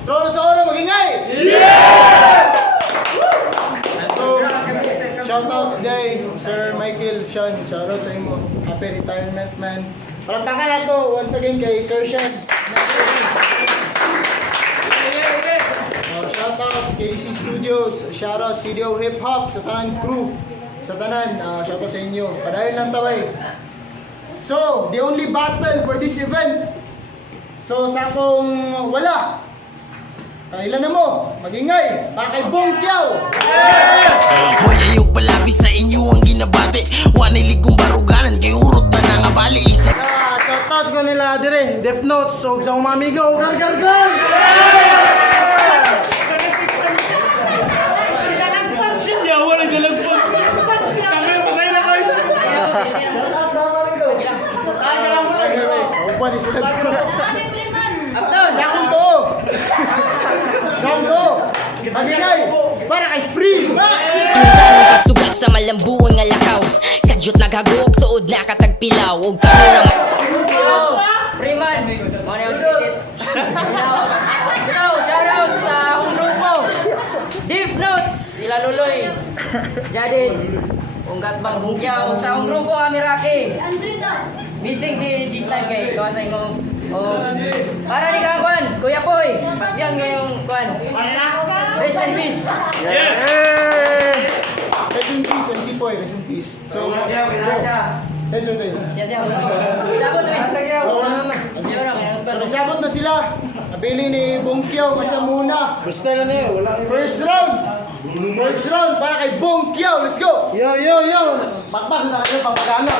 Trono sa oro, magingay! So, shoutouts kay Sir Michael, Sean, shoutout sa imo. Happy retirement, man. Palakpakan na to once again kay Sir Sean. Shoutouts kay DC Studios, shoutout CDO Hip Hop sa tanan crew. Sa tanan, shoutout sa inyo. Padayon lang taway. So, the only battle for this event. So, sa akong wala. Ilan na mo? Magingay para kay Bong Kiao. Wala yung palabi sa inyo ang ginabate. Wanay ligong baruganan kay urot na nangabali. Shoutout ko nila dire, Death Notes, so sa mga amigo, gar! Magingay para kay Free! Tuntanong pagsugat sa malambuang nga lakaw. Kadyot nagagok, tuod na katagpilaw. Og kami na Freeman, mga yung spirit. Ito, shoutout sa akong grupo. Deep Notes, sila Luloy, Jadits, Unggat Bang Bungkyaw. Sa akong grupo, Amiraki. Missing si G-Slime kay kawasay mo. Para ni Kwan, Kuya Poy. Diyan ngayong Kwan. Rest in peace. Rest in peace, MC Poy, rest in peace. So, let's do this. Siya. Sabot rin. Siya lang, Sabot na sila. Nabili ni Bong Kiao, masya muna. First round. First round para kay Bong Kiao. Let's go. Yo! Pakpak na kayo, pampagana.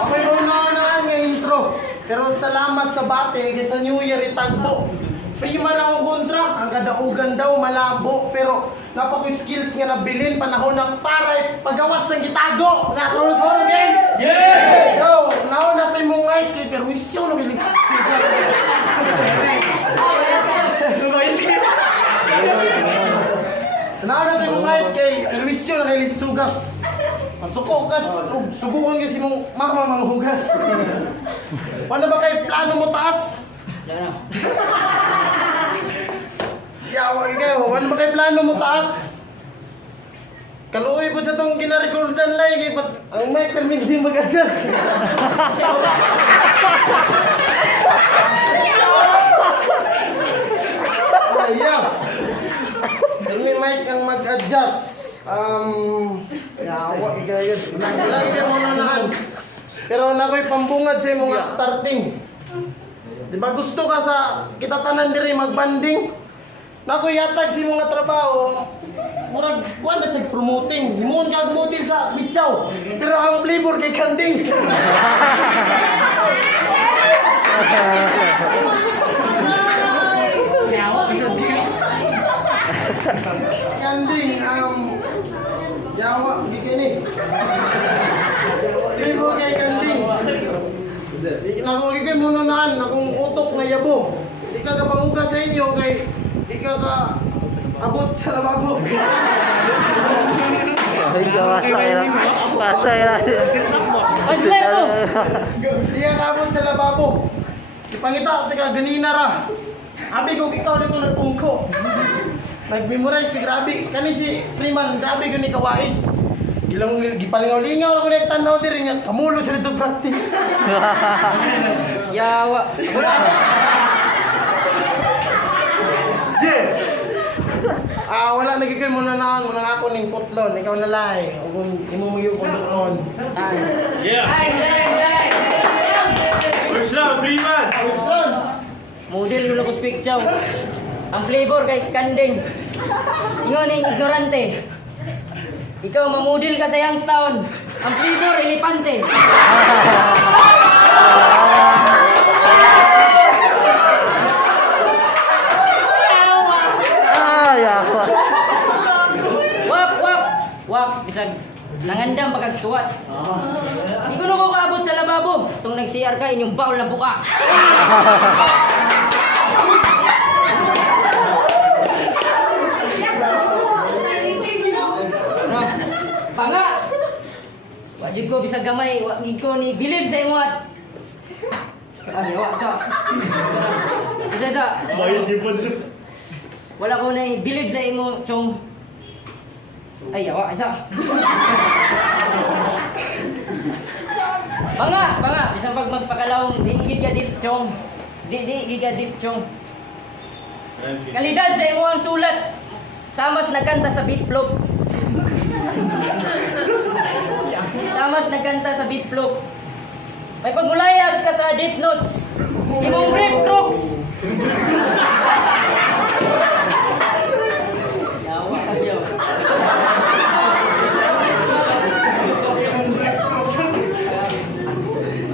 Okay, mauna nga intro. Pero salamat sa bate, sa New Year itagbo. Freeman akong kontra, ang kadaugan daw malabo. Pero napako-skills nga nabilin, panahon ng para pagawas ng gitago. Natulog sa oras game? Yeah! Yo, naon natin mong ngay, pero misyon ng bilig. Naon natin mong ngay kay Erwisyo na kay Litsugas. Masuko kas, subukan kasi mong mama mga hugas. Paano ba kayo plano mo taas? Yawa kayo, ano ba kayo plano mo taas? Kaluoy po sa itong ginarecordan lang, kaya ang mic permit din mag-adjust. Ayaw. May mic ang mag-adjust. Yawa, ikaw yun. Lagi kayo muna nahan. Pero nakoy pambungad sa mga starting. Diba gusto ka sa kita tanan diri magbanding? Nakoy yatag si mga trabaho. Murag kuan na sa promoting. Himuon ka promoting sa Bitsaw. Pero ang flavor kay Kanding. Kanding, Yawa, gini. Flavor kay Kanding. Nakukigay mo na naan, akong utok na yabo. Di ka kapanguga sa inyo kay di ka abot sa lababo. Pasler to! Di ka abot sa lababo. Ipangita, tika ganina ra. Abi ko ikaw dito nagpungko. Nag-memorize ni grabe. Kani si Freeman, grabe gani kawais. Ilang gipalingaw-lingaw ako na tanaw diri nga kamulo sa dito practice. Yawa. Wala nagigay mo na lang ako ning putlon, ikaw na lay. O kung imo mo yung doon. First round, Freeman. First round. Model yung ako speak chow. Ang flavor kay Kanding. Ingon ni ignorante. Ikaw mamudil ka sa Youngstown. Ang flavor elepante. Wap, bisag nangandam pagagsuwat. Di ko ko kaabot sa lababo. Itong nag-CR ka, inyong bawl na buka. Panga! Wajib ko bisag gamay, wajib ko ni bilib sa imot. Yawa, isa. Isa. Mayos gipon siya. Wala ko na believe sa imo, chong. Ay, yawa, isa. Banga. Isang pag magpakalawang, di gigadip, chong. Di gigadip, chong. Kalidad sa imo ang sulat. Samas nagkanta sa beat flow. Samas nagkanta sa beat flow. May pagmulayas ka sa deep notes. Imong break crooks. Yawa ka diyo.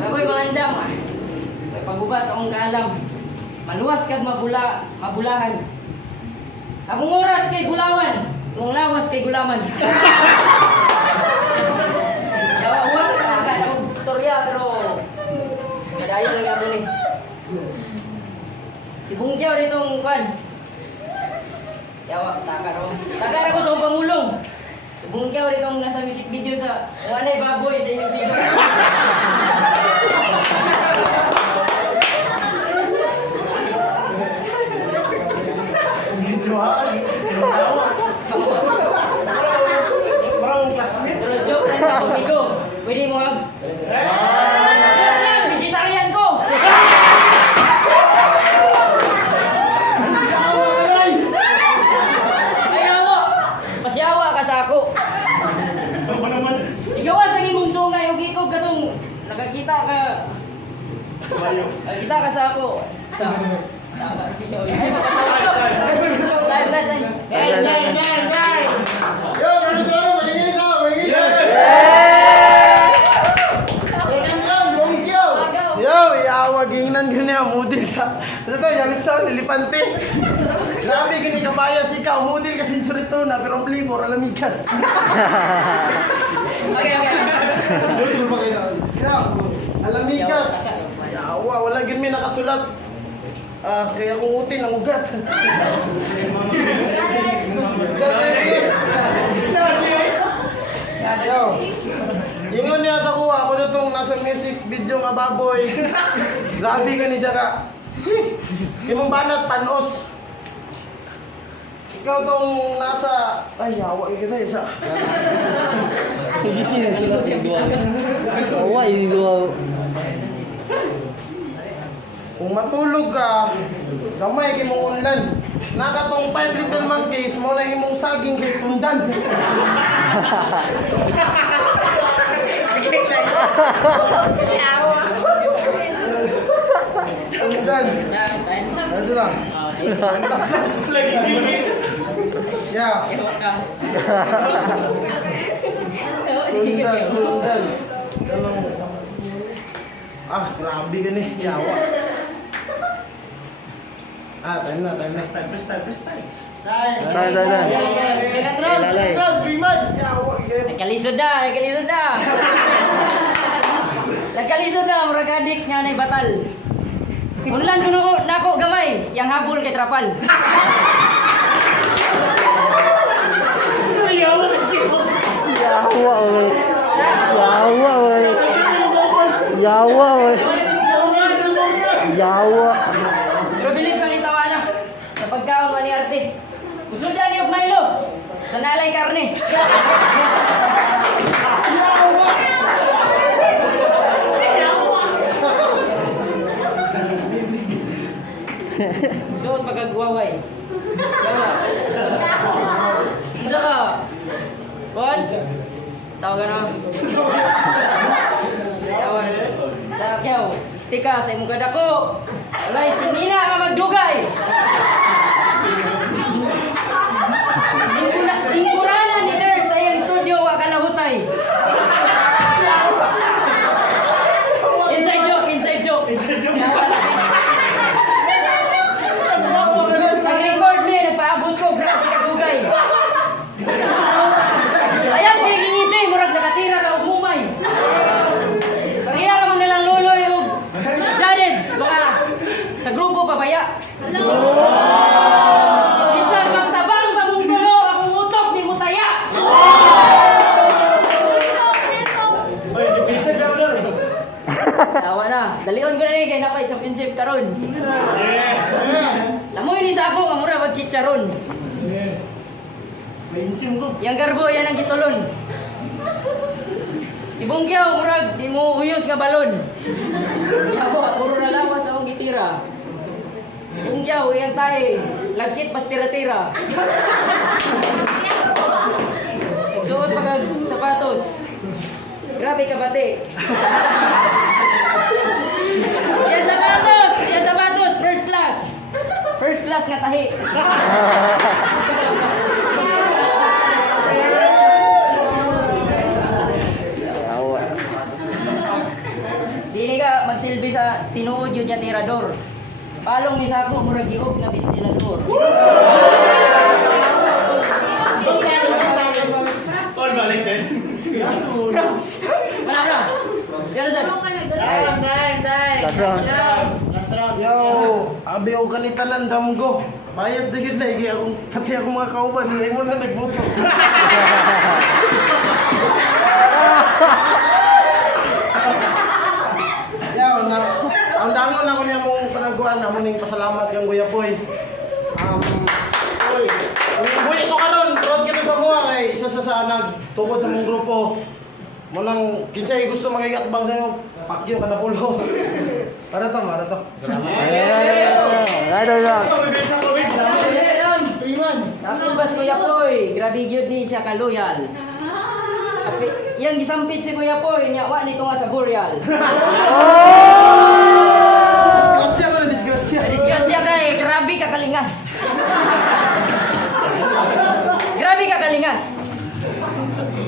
Ako'y mangandam. May pagubas akong kaalam. Maluwas kag mabulahan. Akong oras kay gulawan. Kung lawas kay gulaman. Yawa, agad akong istorya pero nadayon lang ako ni. Si Bungjaw ditong kwan. Yawa, takar ako sa Pangulong. Si Bungjaw ditong nasa music video sa Wanay Baboy sa inyong sino. Maraming classmate. Pero joke lang ako, Migo. Pwede mo hag. Joke lang, vegetarian ko. Ayawa. Pasyawa ka sa ako. Igawas ang imong sungay o gikog katong nakakita ka. Nakakita ka sa ako. Sa Time. Yo, producer, magiging isa. Second round, Bongkyo. Yo, iawag ingnan ko niya, model sa... Ano to, yung isa, lilipante. Grabe, gini kabayas ikaw, model kasi surito na, pero ang flavor, alamigas. Okay. Yeah, alamigas. Yawa, wala gini may nakasulat. Kaya kung utin ang ugat. Yo, ingon niya sa kuha, ako na itong nasa music video nga baboy. Grabe ka ni siya ka. Imong banat, panos. Ikaw tong nasa... Ay, yawa kita isa. Kung matulog ka, gamay kay mong unlan. Nakatong 5 little monkeys, mo na imong saging kay tundan. Tundan. Ano lang? Yeah. Tundan. Grabe ka ni. Yawa. Time na. Freestyle. Second round, Freeman. Yawa. Nagkalisod na. Nagkalisod na, murag adik nga na batal. Unlan ko nako gamay, yang habol kay trapal. Yawa. Pero bilib ka ni tawana. Sa pagkaon mo ni Arte. Usudan ni Milo. Sa nalay karne. Suot magagwaway. Yawa. Saka. Bon. Tawagan na. Tawagan na. Sa akyaw. Istika sa imong kadako. Walay sinina nga magdugay. Lingkuranan ni Der sa iyang studio wa ka nahutay. Inside joke. Nag-record me, nagpaabot ko, grabe ka dugay. Ayaw siya gingisay, murag nakatira ka umumay. Pareha naman nilang luloy o jadeds, baka sa grupo papaya. tawa na. Dalion ko na ni kay napay championship karon. Lamoy ni sa ako ang mura mag chicharon. Yang garbo yan ang gitulon. Si Bongkyaw murag di mo uyos nga balon. Ako puro na lawas ang gitira. Si Bongkyaw yang tae lagkit pas tira-tira. Suot pag sapatos. Grabe ka bate. Yan sapatos, first class. First class nga tahi. Dili ka magsilbi sa tinuod yun niya tirador. Palong ni sa ako, murag giog na ventilador. All balik din. Props! Wala na. Sino saan? Last round. Yo, abi o ganita lang damgo. Bias digid na igi akong pati ako mga kauban, hindi mo na nagbuto. Yo, ang dangon ako niya mong panaguan na muning pasalamat kang Kuya Poy. Uy, ito ka nun, tuwad kita sa mga kay isa sa nagtukod sa mong grupo. Munang kinsay gusto mangigat bang sa'yo, pakyo ka na pulo. Para to. Freeman. Akin bas Kuya Poy, grabe yun ni siya kaloyal. Yang gisampit si Kuya Poy, niya wa nito nga sa burial. Disgrasya ko na disgrasya. Disgrasya kay, grabe ka kalingas. Grabe ka kalingas.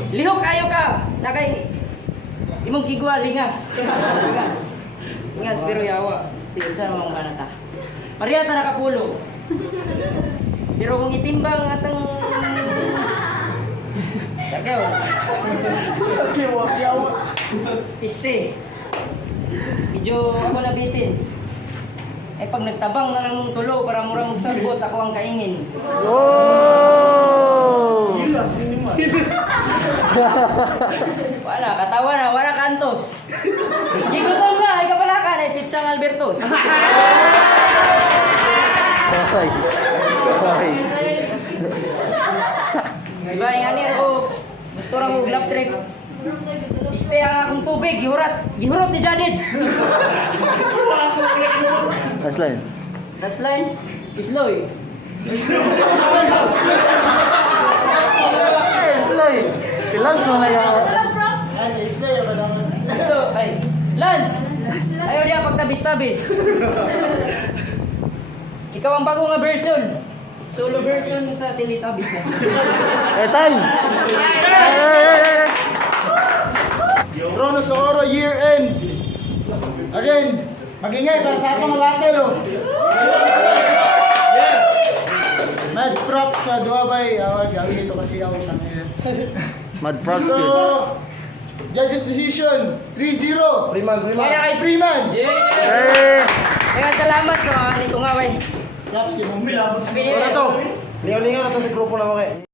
Lihok kayo ka, na kay imong kigwa lingas. Lingas pero yawa. Still sa mga kanata. Pariyata nakapulo. Pero kung itimbang atang sakyaw. Piste. Medyo ako nabitin. Eh pag nagtabang na lang mong tulo para mura magsabot ako ang kaingin. Wala, katawa na, wala kantos. Di ko to na, ay kapalakan, ay pizza ng Albertos. Diba, yung anir ko, gusto lang mo love trip. Iste ang akong tubig, gihurot ni Jadits. Last line. Last line, Isloy. Sloy. Kailan sa mga yung... Sa Islay, ba naman? Gusto, ay, Lance! Ayaw niya pagtabis-tabis. Ikaw ang bago nga version. Solo version sa Teletubbies. Time! Kronos Oro year end. Again, magingay para sa atong battle oh. Mad props sa Duabay. Gawin ito kasi ako tangina. Mad props So, kid. judges decision 3-0. Freeman. Kaya kay Freeman. Yeah! Kaya salamat sa mga nitong away. Props kay Mumil. Sabi niya. Wala to. Lingaw-lingaw na to sa grupo naman kay.